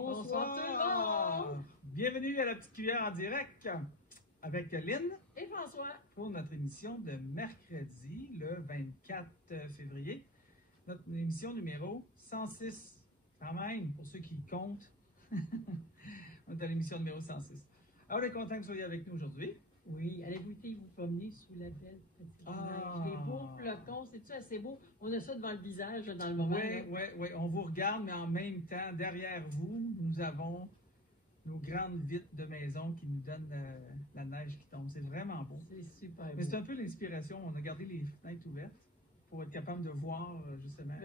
Bonsoir tout le monde! Bienvenue à la petite cuillère en direct avec Lynn et François pour notre émission de mercredi, le 24 février. Notre émission numéro 106, quand même, pour ceux qui comptent. On est à l'émission numéro 106. Alors, on est content que vous soyez avec nous aujourd'hui. Oui, allez-vous vous promener sous la belle petite neige. Les beaux flocons, c'est-tu assez beau? On a ça devant le visage dans le moment. Oui, on vous regarde, mais en même temps, derrière vous, nous avons nos grandes vitres de maison qui nous donnent la neige qui tombe. C'est vraiment beau. C'est super beau. Mais c'est un peu l'inspiration. On a gardé les fenêtres ouvertes pour être capable de voir, justement,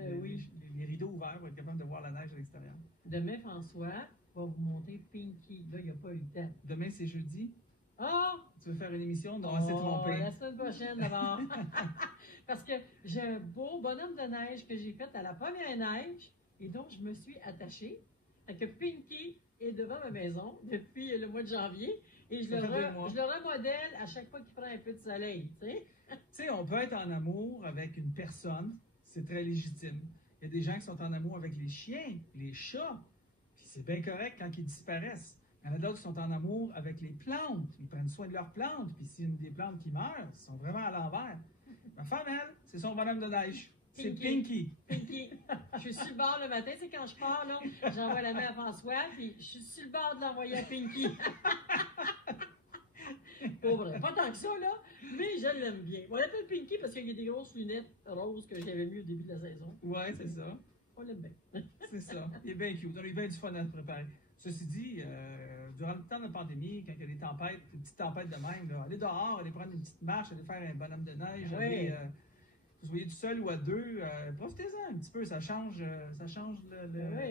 les rideaux ouverts pour être capable de voir la neige à l'extérieur. Demain, François va vous montrer Pinky. Là, il n'y a pas eu le temps. Demain, c'est jeudi. Oh! Tu veux faire une émission? Non, c'est trompé. La semaine prochaine, d'abord. Parce que j'ai un beau bonhomme de neige que j'ai fait à la première neige et donc je me suis attachée. Fait que Pinky est devant ma maison depuis le mois de janvier et je le remodèle à chaque fois qu'il prend un peu de soleil. Tu sais, on peut être en amour avec une personne, c'est très légitime. Il y a des gens qui sont en amour avec les chiens, les chats, puis c'est bien correct quand ils disparaissent. Il y en a d'autres qui sont en amour avec les plantes. Ils prennent soin de leurs plantes. Puis s'il y a une des plantes qui meurt, ils sont vraiment à l'envers. Ma femme, elle, c'est son bonhomme de neige. C'est Pinky. Pinky. Je suis sur le bord le matin. Tu sais, quand je pars, là, j'envoie la main à François. Puis je suis sur le bord de l'envoyer à Pinky. Pauvre. Pas tant que ça, là. Mais je l'aime bien. On l'appelle Pinky parce qu'il y a des grosses lunettes roses que j'avais mis au début de la saison. Ouais, c'est ça. On l'aime bien. C'est ça. Il est bien cute. On a eu bien du fun à se préparer. Ceci dit, durant le temps de la pandémie, quand il y a des tempêtes, des petites tempêtes de même, là, aller dehors, aller prendre une petite marche, aller faire un bonhomme de neige, aller, que vous soyez tout seul ou à deux, profitez-en un petit peu, ça change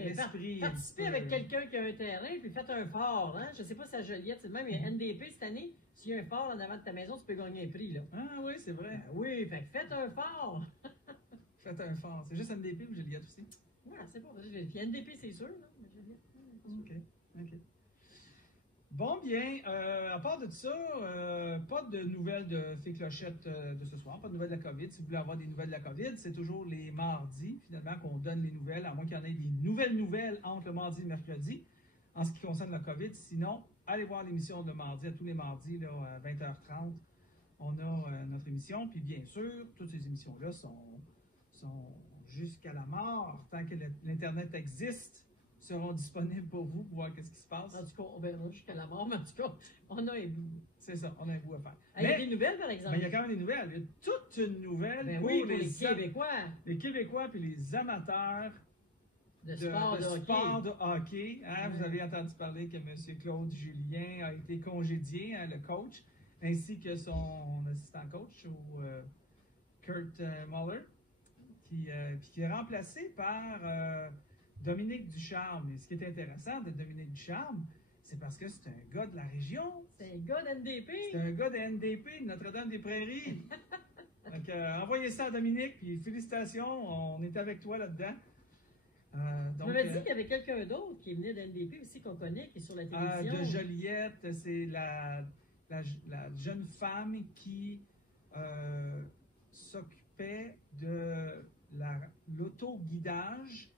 l'esprit. Participez avec quelqu'un qui a un terrain, puis faites un fort. Hein? Je ne sais pas si à Joliette, c'est le même, il y a NDP cette année, s'il y a un fort en avant de ta maison, tu peux gagner un prix. Là. Ah oui, c'est vrai. Oui, faites un fort. Faites un fort. C'est juste NDP ou Joliette aussi? Oui, c'est pas vrai. Puis NDP, c'est sûr, là, mais Joliette. OK. Bon, bien, à part de ça, pas de nouvelles de Fée Clochette de ce soir, pas de nouvelles de la COVID. Si vous voulez avoir des nouvelles de la COVID, c'est toujours les mardis, finalement, qu'on donne les nouvelles, à moins qu'il y en ait des nouvelles entre le mardi et le mercredi, en ce qui concerne la COVID. Sinon, allez voir l'émission de mardi, à tous les mardis, là, à 20h30. On a notre émission, puis bien sûr, toutes ces émissions-là sont jusqu'à la mort, tant que l'Internet existe, seront disponibles pour vous pour voir qu'est-ce qui se passe. En tout cas, on verra jusqu'à la mort, mais en tout cas, on a un bout. C'est ça, on a un bout à faire. Il y a des nouvelles, par exemple. Il y a quand même des nouvelles. Il y a toute une nouvelle pour les Québécois. Les Québécois puis les amateurs de sport de hockey. Hein? Vous avez entendu parler que M. Claude Julien a été congédié, hein, le coach, ainsi que son assistant coach, Kurt Muller, qui est remplacé par Dominique Ducharme. Et ce qui est intéressant de Dominique Ducharme, c'est parce que c'est un gars de la région. C'est un gars de NDP. C'est un gars de NDP, de Notre-Dame-des-Prairies. Donc, envoyez ça à Dominique, puis félicitations, on est avec toi là-dedans. On m'avait dit qu'il y avait quelqu'un d'autre qui venait de NDP aussi, qu'on connaît, qui est sur la télévision. De Joliette, c'est la jeune femme qui s'occupait de l'auto-guidage.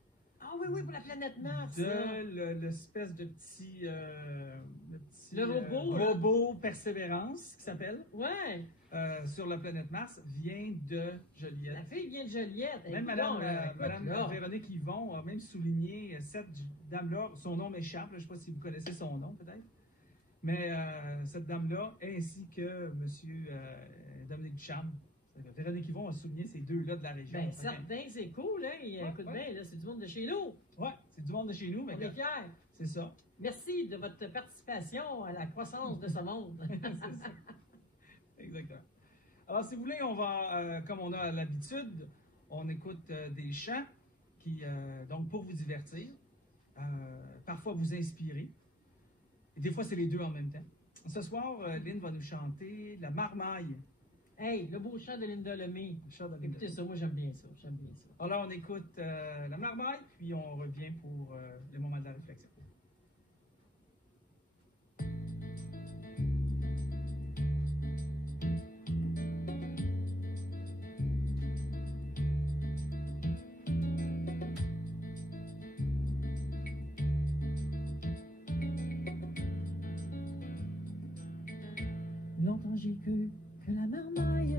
Ah oui, pour la planète Mars. De l'espèce de petit robot Persévérance, qui s'appelle. Ouais. Sur la planète Mars, vient de Joliette. La fille vient de Joliette. Même Madame Véronique Yvon a même souligné cette dame-là, son nom m'échappe, je ne sais pas si vous connaissez son nom peut-être, mais cette dame-là, ainsi que M. Dominique Ducharme. Véronique Yvon a souligné ces deux-là de la région. Bien, certain, c'est cool, hein? Écoute bien, là, c'est du monde de chez nous. Oui, c'est du monde de chez nous. On est fiers. C'est ça. Merci de votre participation à la croissance de ce monde. C'est ça. Exactement. Alors, si vous voulez, on va, comme on a l'habitude, on écoute des chants qui, donc, pour vous divertir, parfois vous inspirer. Et des fois, c'est les deux en même temps. Ce soir, Lynn va nous chanter La Marmaille. Hey, le beau chant de Linda Lemay. Écoutez ça, moi j'aime bien ça. Alors, on écoute La Marmaille, puis on revient pour le moment de la réflexion. j'ai cru que la marmaille,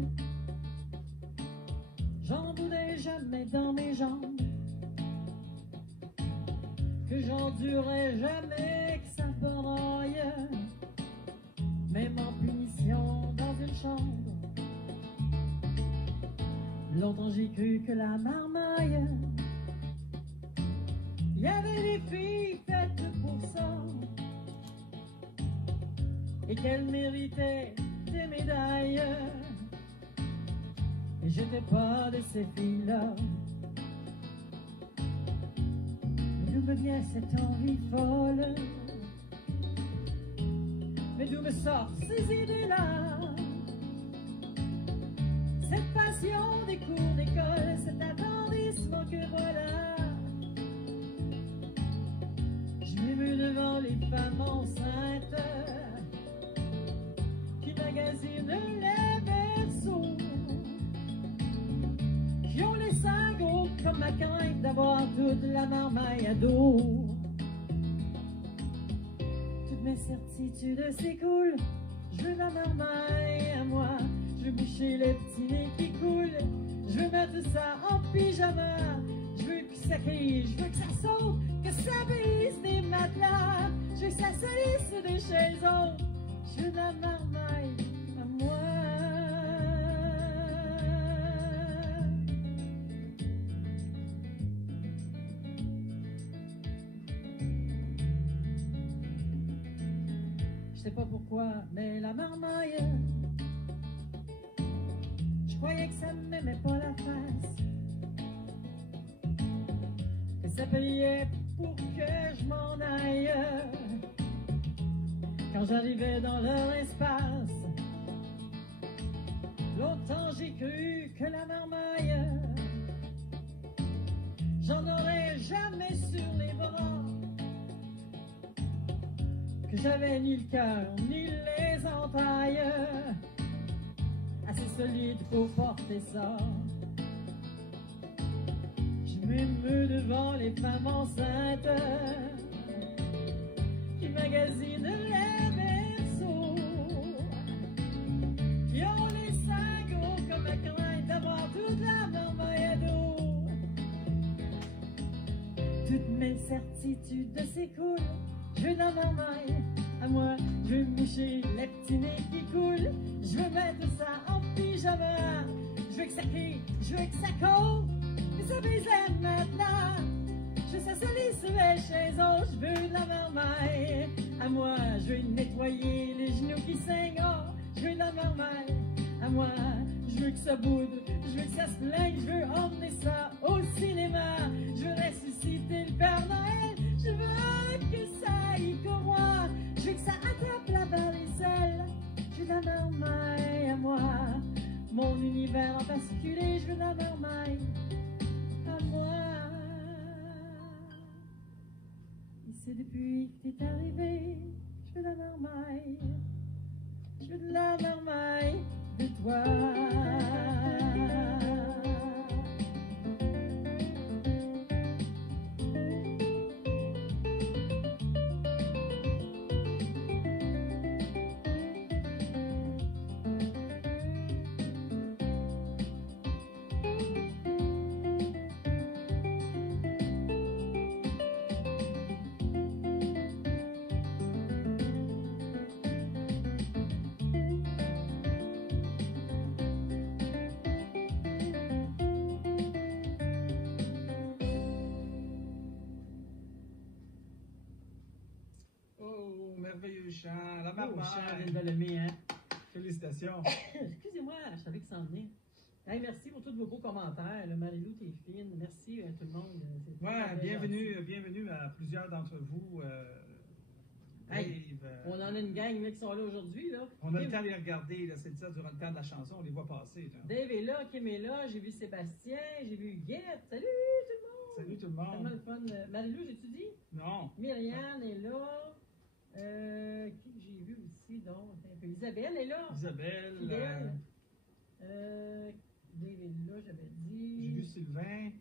j'en voudrais jamais dans mes jambes, que j'endurerais jamais que ça broye, même en punition dans une chambre. Longtemps j'ai cru que la marmaille, il y avait des filles faites pour ça, et qu'elles méritaient des médailles. Et j'étais pas de ces filles-là. Mais d'où me vient cette envie folle? Mais d'où me sortent ces idées-là? Cette passion des cours d'école, cet attendrissement que voilà. Je m'émeus devant les femmes enceintes qui magasinent les berceaux, qui ont les seins gros comme ma crainte d'avoir toute la marmaille à dos. Toutes mes certitudes s'écoulent, je veux la marmaille à moi. Je veux boucher les petits nez qui coulent, je veux mettre ça en pyjama. Je veux que ça crie, je veux que ça saute, que ça brise des matelas. Je veux que ça salisse des chaises hautes, je veux la marmaille à moi. Je sais pas pourquoi, mais la marmaille, je croyais que ça ne m'aimait pas la face, que ça priait pour que je m'en aille. Quand j'arrivais dans leur espace, longtemps j'ai cru que la marmaille, j'en aurais jamais sur les bras, que j'avais ni le cœur ni les entailles assez solide pour porter ça. Je m'émeus devant les femmes enceintes qui magasinent les berceaux, qui ont les seins gros comme la crainte d'avoir toute la marmaille à dos. Toutes mes certitudes s'écoulent, je veux la marmaille à moi. Je veux moucher les petits nez qui coulent, je veux mettre ça en pyjama. Je veux que ça crie, je veux que ça court, que ça brise maintenant. Je veux que ça salisse les chaises hautes, je veux de la marmaille à moi. Je veux nettoyer les genoux qui saignent, oh, je veux de la marmaille à moi. Je veux que ça boude, je veux que ça se plaigne, je veux emmener ça au cinéma. Je veux ressusciter le Père Noël, je veux que ça aille comme moi. Je veux que ça attrape la varicelle, je veux de la marmaille à moi. Mon univers en particulier, je veux de la marmaille à moi. Et c'est depuis que t'es arrivé, je veux de la marmaille, je veux de la marmaille de toi. Merveilleux chant, la Oh, marmaille. Charles Bellamy, hein? Félicitations. Excusez-moi, je savais que ça en venait. Hey, merci pour tous vos beaux commentaires. Marie-Lou, t'es fine. Merci à tout le monde. Ouais, bienvenue à plusieurs d'entre vous. Hey, Dave, on en a une gang là, qui sont là aujourd'hui. Là. on a le temps de les regarder, là, c'est ça, durant le temps de la chanson, on les voit passer. Là. Dave est là, Kim est là, j'ai vu Sébastien, j'ai vu Guette. Salut tout le monde! Salut tout le monde. Tellement le fun. Marie-Lou, j'ai-tu dit? Non. Myriane est là. Qui que j'ai vu aussi, donc? Un peu. Isabelle est là. Isabelle. Fidèle. Dave est là, j'avais dit. J'ai vu Sylvain.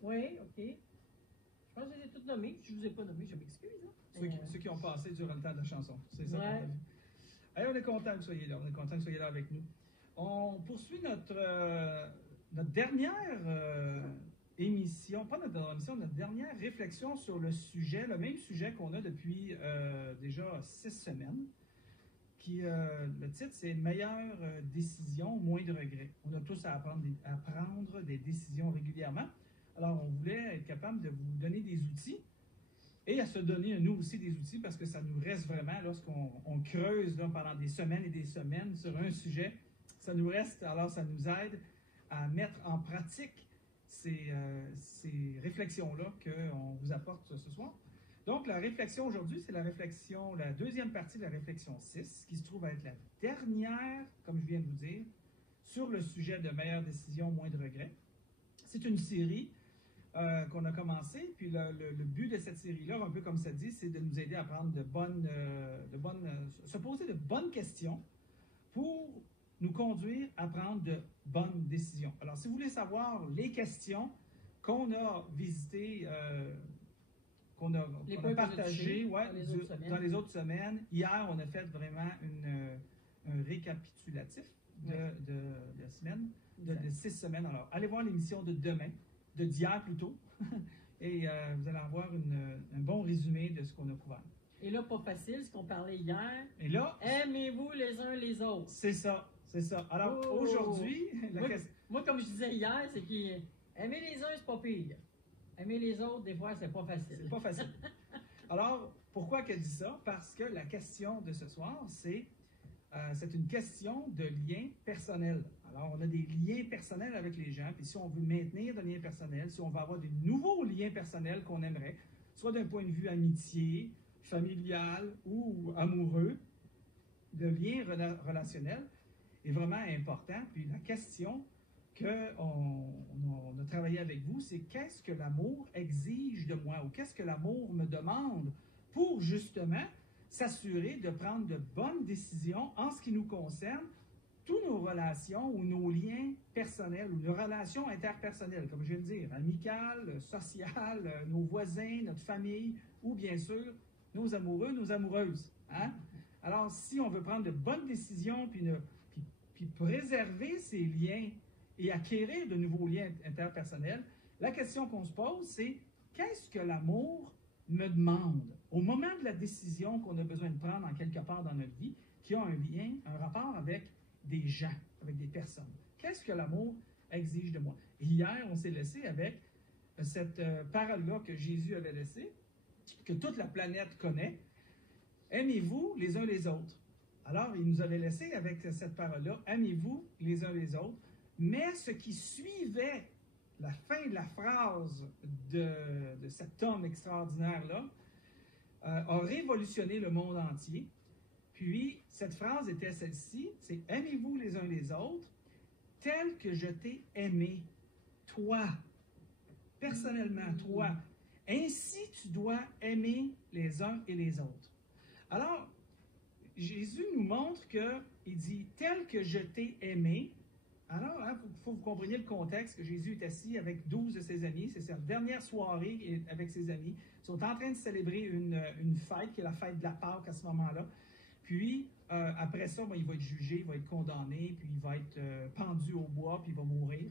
Oui, ok. Je pense que je les ai toutes nommées. Je ne vous ai pas nommées, je m'excuse. Hein. Ceux qui ont passé durant le temps de la chanson. C'est ça Ouais. qu'on a vu. Hey, on est content que vous soyez là. On est content que vous soyez là avec nous. On poursuit notre dernière émission, pas notre dernière émission, notre dernière réflexion sur le sujet, le même sujet qu'on a depuis déjà 6 semaines. Le titre, c'est Meilleure décision, moins de regrets. On a tous à prendre des décisions régulièrement. Alors, on voulait être capable de vous donner des outils et à se donner, nous aussi, des outils parce que ça nous reste vraiment, lorsqu'on creuse là, pendant des semaines et des semaines sur un sujet, ça nous reste, alors ça nous aide à mettre en pratique ces réflexions-là qu'on vous apporte ce soir. Donc, la réflexion aujourd'hui, c'est la deuxième partie de la réflexion 6, qui se trouve être la dernière, comme je viens de vous dire, sur le sujet de meilleure décision, moins de regrets. C'est une série qu'on a commencé, puis le but de cette série-là, un peu comme ça dit, c'est de nous aider à prendre se poser de bonnes questions pour nous conduire à prendre de bonnes décisions. Alors, si vous voulez savoir les questions qu'on a visitées, qu'on a partagées dans les autres semaines, hier, on a fait vraiment un récapitulatif de semaines, de 6 semaines. Alors, allez voir l'émission de demain, d'hier plutôt, et vous allez avoir un bon résumé de ce qu'on a couvert. Et là, pas facile, ce qu'on parlait hier. Et là, aimez-vous les uns les autres. C'est ça, c'est ça. Alors, aujourd'hui, moi, comme je disais hier, c'est qu'aimer les uns, c'est pas pire. Aimer les autres, des fois, c'est pas facile. C'est pas facile. Alors, pourquoi qu'elle dit ça? Parce que la question de ce soir, c'est une question de lien personnel. Alors, on a des liens personnels avec les gens, puis si on veut maintenir des liens personnels, si on veut avoir des nouveaux liens personnels qu'on aimerait, soit d'un point de vue amitié, familial ou amoureux, le lien relationnel est vraiment important. Puis la question qu'on a travaillé avec vous, c'est qu'est-ce que l'amour exige de moi ou qu'est-ce que l'amour me demande pour justement s'assurer de prendre de bonnes décisions en ce qui nous concerne, toutes nos relations ou nos liens personnels ou nos relations interpersonnelles, comme je viens de dire, amicales, sociales, nos voisins, notre famille ou bien sûr nos amoureux, nos amoureuses. Hein? Alors, si on veut prendre de bonnes décisions puis préserver ces liens et acquérir de nouveaux liens interpersonnels, la question qu'on se pose, c'est qu'est-ce que l'amour me demande au moment de la décision qu'on a besoin de prendre en quelque part dans notre vie, qui a un lien, un rapport avec des gens, avec des personnes. Qu'est-ce que l'amour exige de moi? Et hier, on s'est laissé avec cette parole-là que Jésus avait laissée, que toute la planète connaît. Aimez-vous les uns les autres. Alors, il nous avait laissé avec cette parole-là, aimez-vous les uns les autres. Mais ce qui suivait la fin de la phrase de cet homme extraordinaire-là a révolutionné le monde entier. Puis, cette phrase était celle-ci, c'est « Aimez-vous les uns les autres, tel que je t'ai aimé, toi, personnellement, toi. Ainsi, tu dois aimer les uns et les autres. » Alors, Jésus nous montre qu'il dit « Tel que je t'ai aimé », alors, il faut que vous compreniez le contexte, que Jésus est assis avec 12 de ses amis, c'est sa dernière soirée avec ses amis. Ils sont en train de célébrer une fête, qui est la fête de la Pâque à ce moment-là. Puis, après ça, il va être jugé, il va être condamné, puis il va être pendu au bois, puis il va mourir.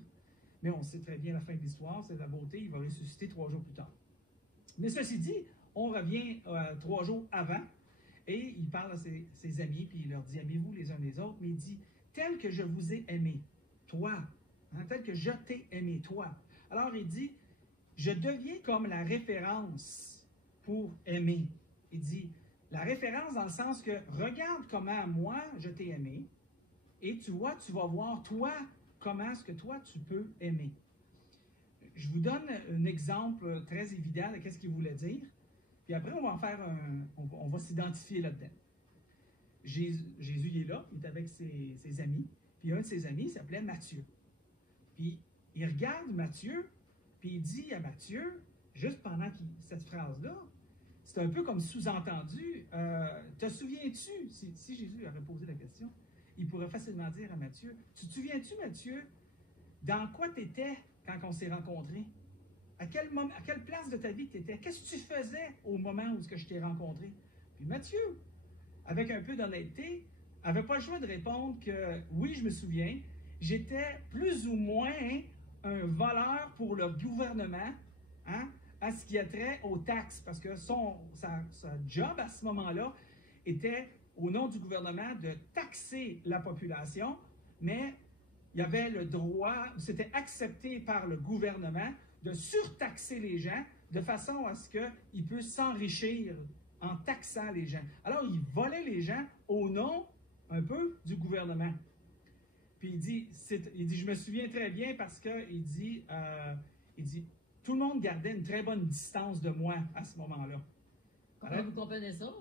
Mais on sait très bien la fin de l'histoire, c'est de la beauté, il va ressusciter 3 jours plus tard. Mais ceci dit, on revient 3 jours avant, et il parle à ses amis, puis il leur dit « Aimez-vous les uns les autres », mais il dit « Tel que je vous ai aimé ». Toi, hein, tel que je t'ai aimé, toi. Alors il dit, je deviens comme la référence pour aimer. Il dit, la référence dans le sens que, regarde comment moi je t'ai aimé, et tu vas voir toi, comment est-ce que toi tu peux aimer. Je vous donne un exemple très évident de ce qu'il voulait dire, puis après on va en faire on va s'identifier là-dedans. Jésus, il est là, il est avec ses amis. Puis un de ses amis s'appelait Matthieu. Puis il regarde Matthieu, puis il dit à Matthieu, juste pendant cette phrase-là, c'est un peu comme sous-entendu, te souviens-tu, si Jésus avait posé la question, il pourrait facilement dire à Matthieu, tu te souviens-tu, Matthieu, dans quoi tu étais quand on s'est rencontrés? À quelle place de ta vie tu étais? Qu'est-ce que tu faisais au moment où je t'ai rencontré? Puis Matthieu, avec un peu d'honnêteté, n'avait pas le choix de répondre que oui, je me souviens, j'étais plus ou moins un voleur pour le gouvernement, hein, à ce qui a trait aux taxes, parce que sa job à ce moment-là était, au nom du gouvernement, de taxer la population, mais il y avait le droit, c'était accepté par le gouvernement de surtaxer les gens de façon à ce qu'ils puissent s'enrichir en taxant les gens. Alors, il volait les gens au nom un peu du gouvernement. Puis il dit, je me souviens très bien parce que il dit, tout le monde gardait une très bonne distance de moi à ce moment-là. Comment vous comprenez ça?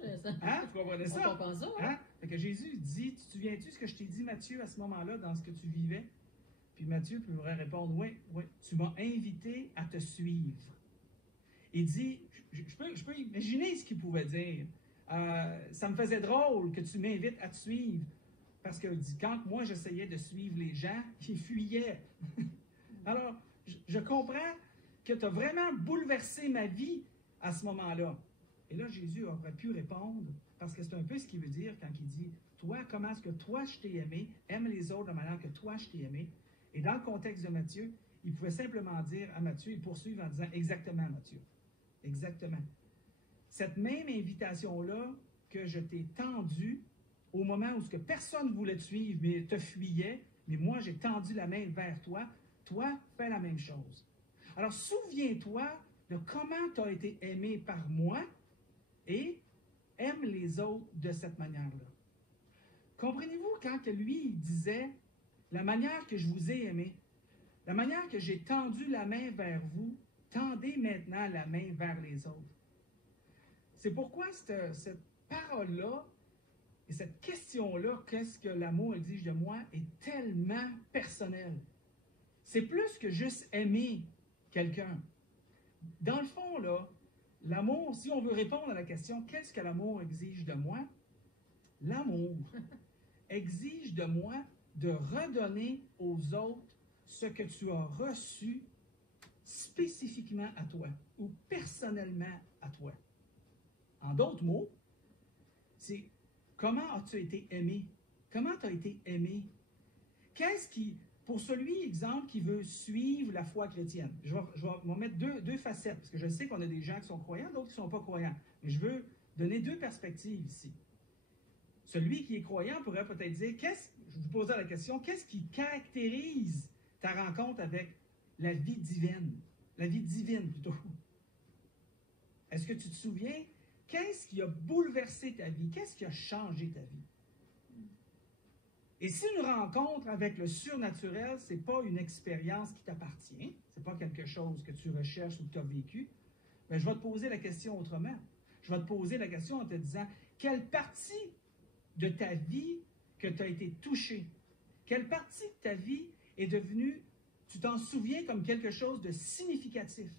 Hein? Tu comprenais ça? On comprend ça, hein? Fait que Jésus dit, tu te souviens-tu ce que je t'ai dit, Matthieu, à ce moment-là, dans ce que tu vivais? Puis Matthieu pourrait répondre, oui, tu m'as invité à te suivre. Il dit, je peux imaginer ce qu'il pouvait dire. Ça me faisait drôle que tu m'invites à te suivre. Parce que dit, quand moi j'essayais de suivre les gens, ils fuyaient. Alors, je comprends que tu as vraiment bouleversé ma vie à ce moment-là. Et là, Jésus aurait pu répondre, parce que c'est un peu ce qu'il veut dire quand il dit, toi, comment est-ce que toi je t'ai aimé, aime les autres de la manière que toi je t'ai aimé. Et dans le contexte de Matthieu, il pouvait simplement dire à Matthieu, il poursuit en disant, exactement Matthieu, exactement. Cette même invitation-là que je t'ai tendue au moment où personne ne voulait te suivre, mais te fuyait, mais moi j'ai tendu la main vers toi, toi, fais la même chose. Alors souviens-toi de comment tu as été aimé par moi et aime les autres de cette manière-là. Comprenez-vous quand que lui il disait la manière que je vous ai aimé, la manière que j'ai tendu la main vers vous, tendez maintenant la main vers les autres. C'est pourquoi cette parole-là et cette question-là, qu'est-ce que l'amour exige de moi, est tellement personnelle. C'est plus que juste aimer quelqu'un. Dans le fond, là, l'amour, si on veut répondre à la question, qu'est-ce que l'amour exige de moi? L'amour exige de moi de redonner aux autres ce que tu as reçu spécifiquement à toi ou personnellement à toi. En d'autres mots, c'est comment as-tu été aimé? Comment tu as été aimé? Qu'est-ce qui, pour celui, exemple, qui veut suivre la foi chrétienne, je vais mettre deux facettes, parce que je sais qu'on a des gens qui sont croyants, d'autres qui ne sont pas croyants. Mais je veux donner deux perspectives ici. Celui qui est croyant pourrait peut-être dire, je vous posais la question, qu'est-ce qui caractérise ta rencontre avec la vie divine? La vie divine, plutôt. Est-ce que tu te souviens? Qu'est-ce qui a bouleversé ta vie? Qu'est-ce qui a changé ta vie? Et si une rencontre avec le surnaturel, ce n'est pas une expérience qui t'appartient, ce n'est pas quelque chose que tu recherches ou que tu as vécu, bien, je vais te poser la question autrement. Je vais te poser la question en te disant, quelle partie de ta vie que tu as été touché? Quelle partie de ta vie est devenue, tu t'en souviens comme quelque chose de significatif?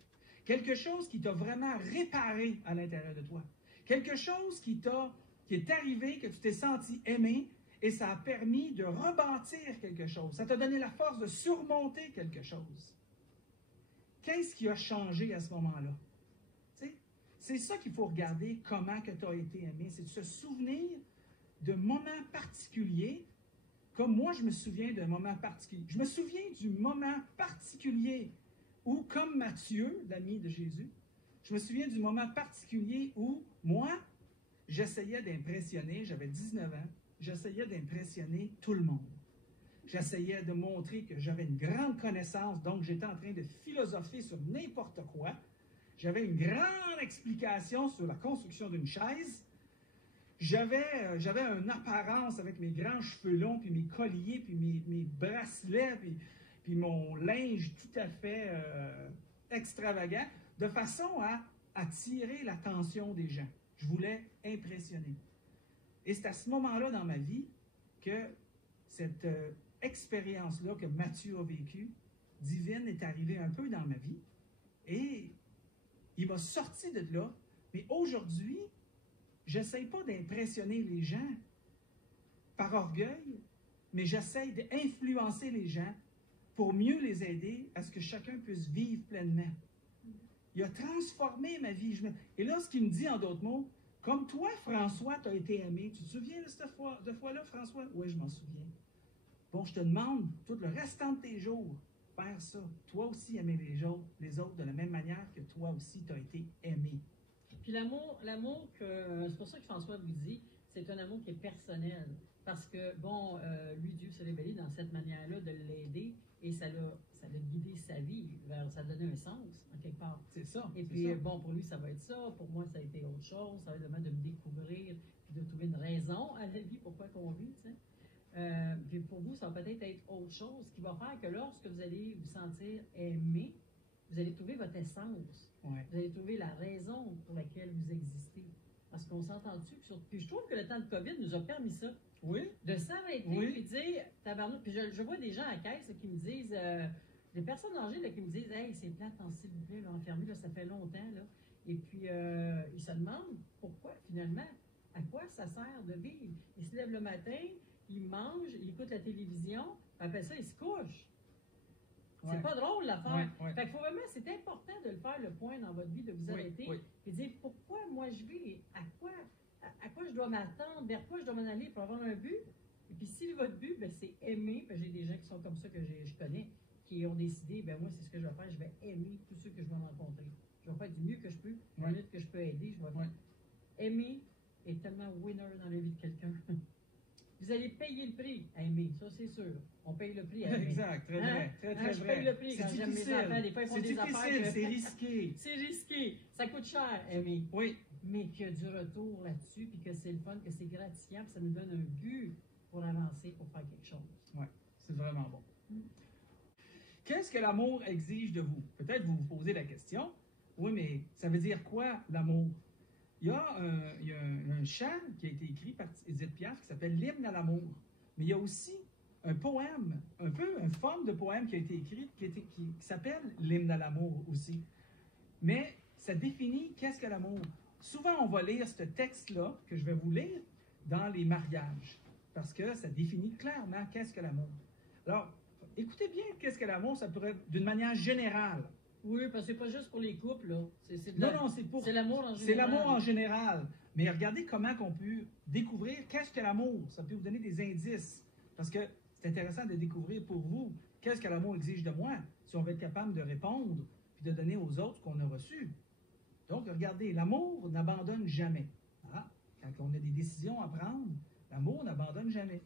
Quelque chose qui t'a vraiment réparé à l'intérieur de toi? Quelque chose qui est arrivé, que tu t'es senti aimé, et ça a permis de rebâtir quelque chose. Ça t'a donné la force de surmonter quelque chose. Qu'est-ce qui a changé à ce moment-là? C'est ça qu'il faut regarder, comment que tu as été aimé. C'est de se souvenir de moments particuliers, comme moi je me souviens d'un moment particulier. Je me souviens du moment particulier où, comme Matthieu, l'ami de Jésus, je me souviens du moment particulier où, moi, j'essayais d'impressionner, j'avais 19 ans, j'essayais d'impressionner tout le monde. J'essayais de montrer que j'avais une grande connaissance, donc j'étais en train de philosopher sur n'importe quoi. J'avais une grande explication sur la construction d'une chaise. J'avais une apparence avec mes grands cheveux longs, puis mes colliers, puis mes bracelets, puis mon linge tout à fait extravagant, de façon à attirer l'attention des gens. Je voulais impressionner. Et c'est à ce moment-là dans ma vie que cette expérience-là que Matthieu a vécue, divine, est arrivée un peu dans ma vie. Et il m'a sorti de là. Mais aujourd'hui, je n'essaie pas d'impressionner les gens par orgueil, mais j'essaie d'influencer les gens pour mieux les aider à ce que chacun puisse vivre pleinement. Il a transformé ma vie. Et là, ce qu'il me dit en d'autres mots, Comme toi, François, tu as été aimé. Tu te souviens de cette fois-là, François? Oui, je m'en souviens. Bon, je te demande, tout le restant de tes jours, faire ça. Toi aussi, aimer les autres de la même manière que toi aussi, tu as été aimé. Puis c'est pour ça que François vous dit, c'est un amour qui est personnel. Parce que, bon, lui, Dieu s'est révélé dans cette manière-là de l'aider et ça l'a guidé sa vie, ça a donné un sens, en quelque part. C'est ça. Et puis, bon, pour lui, ça va être ça. Pour moi, ça a été autre chose. Ça va être vraiment de me découvrir puis de trouver une raison à la vie, pourquoi qu'on vit, tu sais. Puis pour vous, ça va peut-être être autre chose qui va faire que lorsque vous allez vous sentir aimé, vous allez trouver votre essence. Ouais. Vous allez trouver la raison pour laquelle vous existez. Parce qu'on s'entend dessus. Puis je trouve que le temps de COVID nous a permis ça. Oui. De s'arrêter et de dire, tabarnouche. Puis je vois des gens à la caisse là, qui me disent, des personnes âgées là, qui me disent, hey, c'est plate, s'il vous plaît, enfermé, là, ça fait longtemps. Là. Et puis, ils se demandent pourquoi, finalement, à quoi ça sert de vivre. Ils se lèvent le matin, ils mangent, ils écoutent la télévision, puis après ça, ils se couchent. Ouais. C'est pas drôle l'affaire. Ouais. Fait qu'il faut vraiment, c'est important de le faire le point dans votre vie, de vous arrêter et dire pourquoi moi je vis, à quoi je dois m'attendre, vers quoi je dois m'en aller pour avoir un but. Et puis si votre but, ben, c'est aimer, ben, j'ai des gens qui sont comme ça que je connais, qui ont décidé, ben moi c'est ce que je vais faire, je vais aimer tous ceux que je vais rencontrer. Je vais faire du mieux que je peux, du mieux que je peux aider, je vais faire. Aimer est tellement winner dans la vie de quelqu'un. Vous allez payer le prix à aimer, ça c'est sûr. On paye le prix à aimer. Exact, très vrai. Très vrai. Je paye le prix quand j'aime mes enfants. Des fois, ils font des affaires. C'est risqué. C'est risqué. Ça coûte cher, aimer. Oui. Mais qu'il y a du retour là-dessus, puis que c'est le fun, que c'est gratifiant, puis ça nous donne un but pour avancer, pour faire quelque chose. Oui, c'est vraiment bon. Qu'est-ce que l'amour exige de vous? Peut-être vous vous posez la question. Oui, mais ça veut dire quoi, l'amour? Il y a un chant qui a été écrit par Édith Piaf qui s'appelle l'hymne à l'amour. Mais il y a aussi un poème, un peu une forme de poème qui a été écrit qui s'appelle l'hymne à l'amour aussi. Mais ça définit qu'est-ce que l'amour. Souvent, on va lire ce texte-là que je vais vous lire dans les mariages parce que ça définit clairement qu'est-ce que l'amour. Alors, écoutez bien qu'est-ce que l'amour, ça pourrait être d'une manière générale. Oui, parce que c'est pas juste pour les couples, là. Non, c'est l'amour en général. C'est l'amour en général. Mais regardez comment on peut découvrir qu'est-ce que l'amour. Ça peut vous donner des indices. Parce que c'est intéressant de découvrir pour vous qu'est-ce que l'amour exige de moi, si on va être capable de répondre puis de donner aux autres ce qu'on a reçu. Donc, regardez, l'amour n'abandonne jamais. Ah, quand on a des décisions à prendre, l'amour n'abandonne jamais.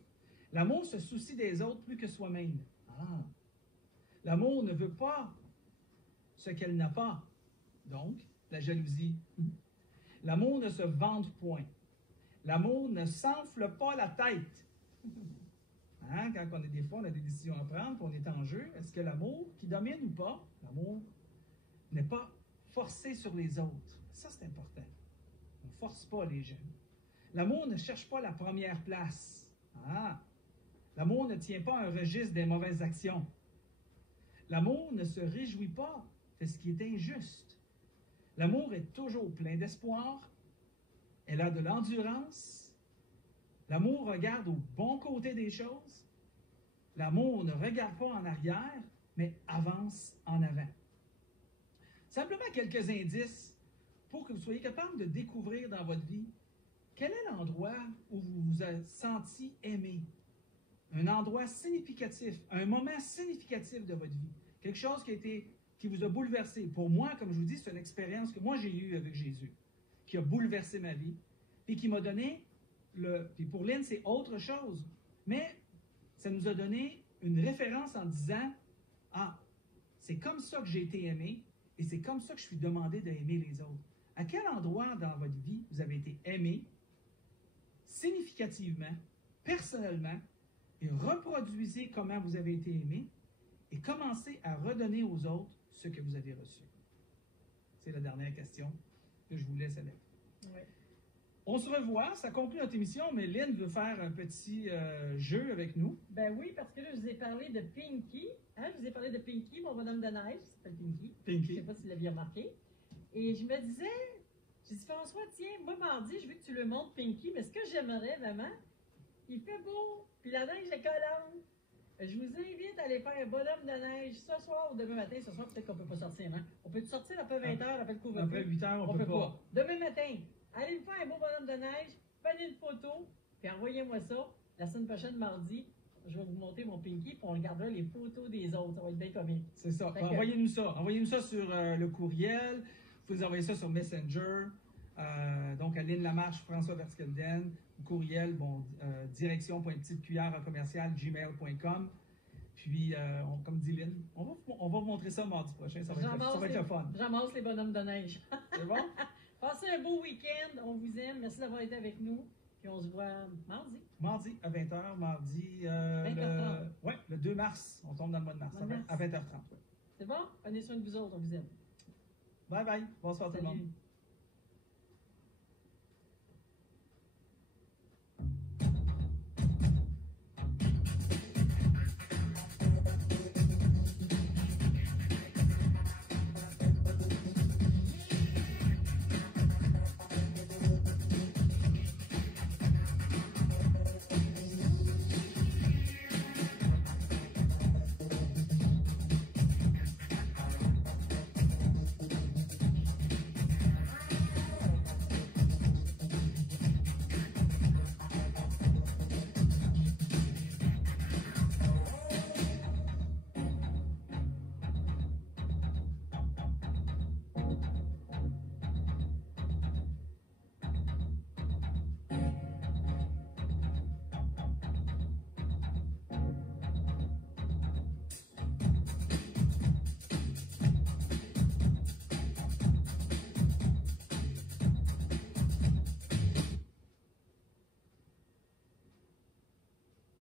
L'amour se soucie des autres plus que soi-même. Ah. L'amour ne veut pas ce qu'elle n'a pas. Donc, la jalousie. L'amour ne se vante point. L'amour ne s'enfle pas la tête. Hein? Quand on a des fois, on a des décisions à prendre, puis on est en jeu, est-ce que l'amour qui domine ou pas, l'amour n'est pas forcé sur les autres. Ça, c'est important. On ne force pas les gens. L'amour ne cherche pas la première place. Ah! L'amour ne tient pas un registre des mauvaises actions. L'amour ne se réjouit pas de ce qui est injuste. L'amour est toujours plein d'espoir. Elle a de l'endurance. L'amour regarde au bon côté des choses. L'amour ne regarde pas en arrière, mais avance en avant. Simplement quelques indices pour que vous soyez capable de découvrir dans votre vie quel est l'endroit où vous vous êtes senti aimé. Un endroit significatif, un moment significatif de votre vie. Quelque chose qui vous a bouleversé. Pour moi, comme je vous dis, c'est une expérience que moi j'ai eue avec Jésus, qui a bouleversé ma vie, puis qui m'a donné, puis pour Lynn, c'est autre chose, mais ça nous a donné une référence en disant, ah, c'est comme ça que j'ai été aimé, et c'est comme ça que je suis demandé d'aimer les autres. À quel endroit dans votre vie vous avez été aimé, significativement, personnellement, et reproduisez comment vous avez été aimé, et commencez à redonner aux autres ce que vous avez reçu. C'est la dernière question que je vous laisse avec. Oui. On se revoit, ça conclut notre émission, mais Lynn veut faire un petit jeu avec nous. Ben oui, parce que là, je vous ai parlé de Pinky. Hein? Je vous ai parlé de Pinky, mon bonhomme de neige, il s'appelle Pinky. Pinky. Je ne sais pas si vous l'aviez remarqué. Et je me disais, j'ai dit, François, tiens, moi, mardi, je veux que tu le montres, Pinky, mais ce que j'aimerais vraiment, il fait beau, puis la neige est collante. Je vous invite à aller faire un bonhomme de neige ce soir ou demain matin. Ce soir, peut-être qu'on ne peut pas sortir. Hein? On peut sortir après 20 h, après le couvre-feu? Après 8 h, on peut pas. Demain matin, allez me faire un beau bonhomme de neige, prenez une photo, puis envoyez-moi ça. La semaine prochaine, mardi, je vais vous montrer mon Pinky, puis on regardera les photos des autres. Ça va être bien comique. C'est ça. Fait que- Envoyez-nous ça. Envoyez-nous ça sur le courriel. Vous pouvez nous envoyer ça sur Messenger. Donc, Aline Lamarche, François Vertkelden. Courriel, direction.petitecuillère@gmail.com. Puis, comme dit Lynn, on va vous montrer ça mardi prochain. Ça va être le fun. J'amasse les bonhommes de neige. C'est bon? Passez un beau week-end. On vous aime. Merci d'avoir été avec nous. Puis on se voit mardi. Mardi à 20h, mardi 20h30. le 2 mars. On tombe dans le mois de mars. À 20h30. Ouais. C'est bon? Prenez soin de vous autres. On vous aime. Bye bye. Bonsoir tout le monde. Salut.